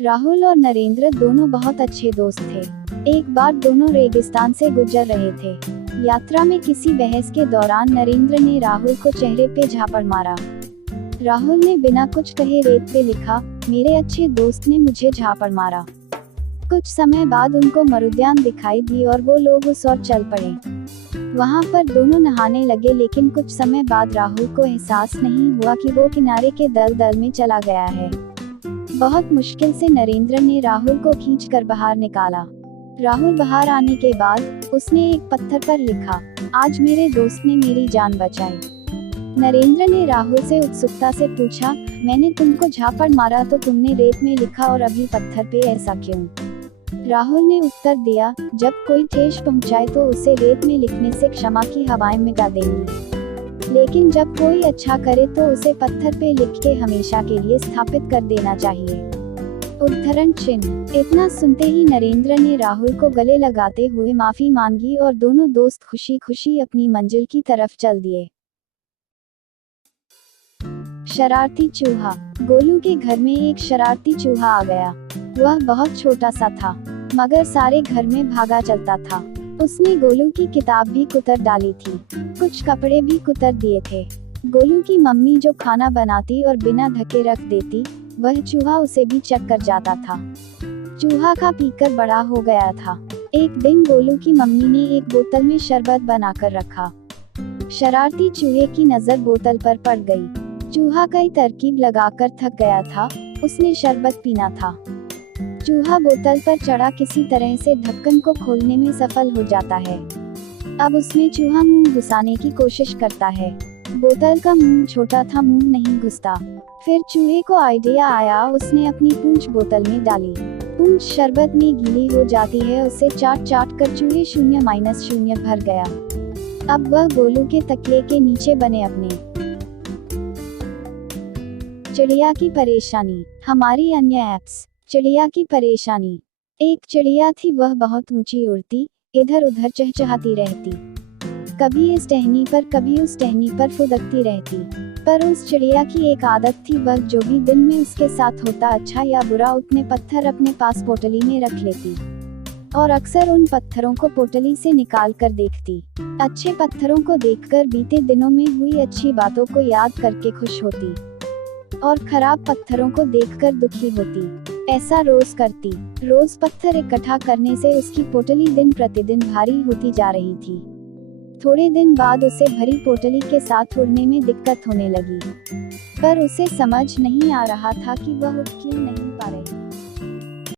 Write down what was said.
राहुल और नरेंद्र दोनों बहुत अच्छे दोस्त थे। एक बार दोनों रेगिस्तान से गुजर रहे थे। यात्रा में किसी बहस के दौरान नरेंद्र ने राहुल को चेहरे पे झापड़ मारा। राहुल ने बिना कुछ कहे रेत पे लिखा, मेरे अच्छे दोस्त ने मुझे झापड़ मारा। कुछ समय बाद उनको मरुद्यान दिखाई दी और वो लोग उस ओर चल पड़े। वहाँ पर दोनों नहाने लगे, लेकिन कुछ समय बाद राहुल को एहसास नहीं हुआ कि वो किनारे के दलदल में चला गया है। बहुत मुश्किल से नरेंद्र ने राहुल को खींचकर बाहर निकाला। राहुल बाहर आने के बाद उसने एक पत्थर पर लिखा, आज मेरे दोस्त ने मेरी जान बचाई। नरेंद्र ने राहुल से उत्सुकता से पूछा, मैंने तुमको झापड़ मारा तो तुमने रेत में लिखा और अभी पत्थर पे ऐसा क्यों? राहुल ने उत्तर दिया, जब कोई ठेस पहुंचाए तो उसे रेत में लिखने से क्षमा की हवाएं मिटा देंगी, लेकिन जब कोई अच्छा करे तो उसे पत्थर पे लिख के हमेशा के लिए स्थापित कर देना चाहिए। उद्धरण चिन्ह। इतना सुनते ही नरेंद्र ने राहुल को गले लगाते हुए माफी मांगी और दोनों दोस्त खुशी खुशी अपनी मंजिल की तरफ चल दिए। शरारती चूहा। गोलू के घर में एक शरारती चूहा आ गया। वह बहुत छोटा सा था, मगर सारे घर में भागा चलता था। उसने गोलू की किताब भी कुतर डाली थी, कुछ कपड़े भी कुतर दिए थे। गोलू की मम्मी जो खाना बनाती और बिना ढके रख देती, वह चूहा उसे भी चख कर जाता था। चूहा खा पीकर बड़ा हो गया था। एक दिन गोलू की मम्मी ने एक बोतल में शरबत बनाकर रखा। शरारती चूहे की नजर बोतल पर पड़ गई। चूहा कई तरकीब लगाकर थक गया था, उसने शरबत पीना था। चूहा बोतल पर चढ़ा किसी तरह से ढक्कन को खोलने में सफल हो जाता है। अब उसमें चूहा मुंह घुसाने की कोशिश करता है। बोतल का मुंह छोटा था, मुंह नहीं घुसता। फिर चूहे को आइडिया आया, उसने अपनी पूंछ बोतल में डाली। पूंछ शरबत में गीली हो जाती है, उसे चाट चाट कर चूहे 0-0 भर गया। अब वह गोलू के तकिए के नीचे बने अपने। चिड़िया की परेशानी। हमारी अन्य ऐप्स। चिड़िया की परेशानी। एक चिड़िया थी, वह बहुत ऊंची उड़ती, इधर उधर चहचहाती रहती, कभी इस टहनी पर कभी उस टहनी पर फुदकती रहती। पर उस चिड़िया की एक आदत थी, वह जो भी दिन में उसके साथ होता, अच्छा या बुरा, उतने पत्थर अपने पास पोटली में रख लेती और अक्सर उन पत्थरों को पोटली से निकाल कर देखती। अच्छे पत्थरों को देखकर बीते दिनों में हुई अच्छी बातों को याद करके खुश होती और खराब पत्थरों को देखकर दुखी होती। ऐसा रोज करती। रोज पत्थर इकट्ठा करने से उसकी पोटली दिन प्रतिदिन भारी होती जा रही थी। थोड़े दिन बाद उसे भरी पोटली के साथ उड़ने में दिक्कत होने लगी, पर उसे समझ नहीं आ रहा था कि वह उड़ क्यों नहीं पा रही।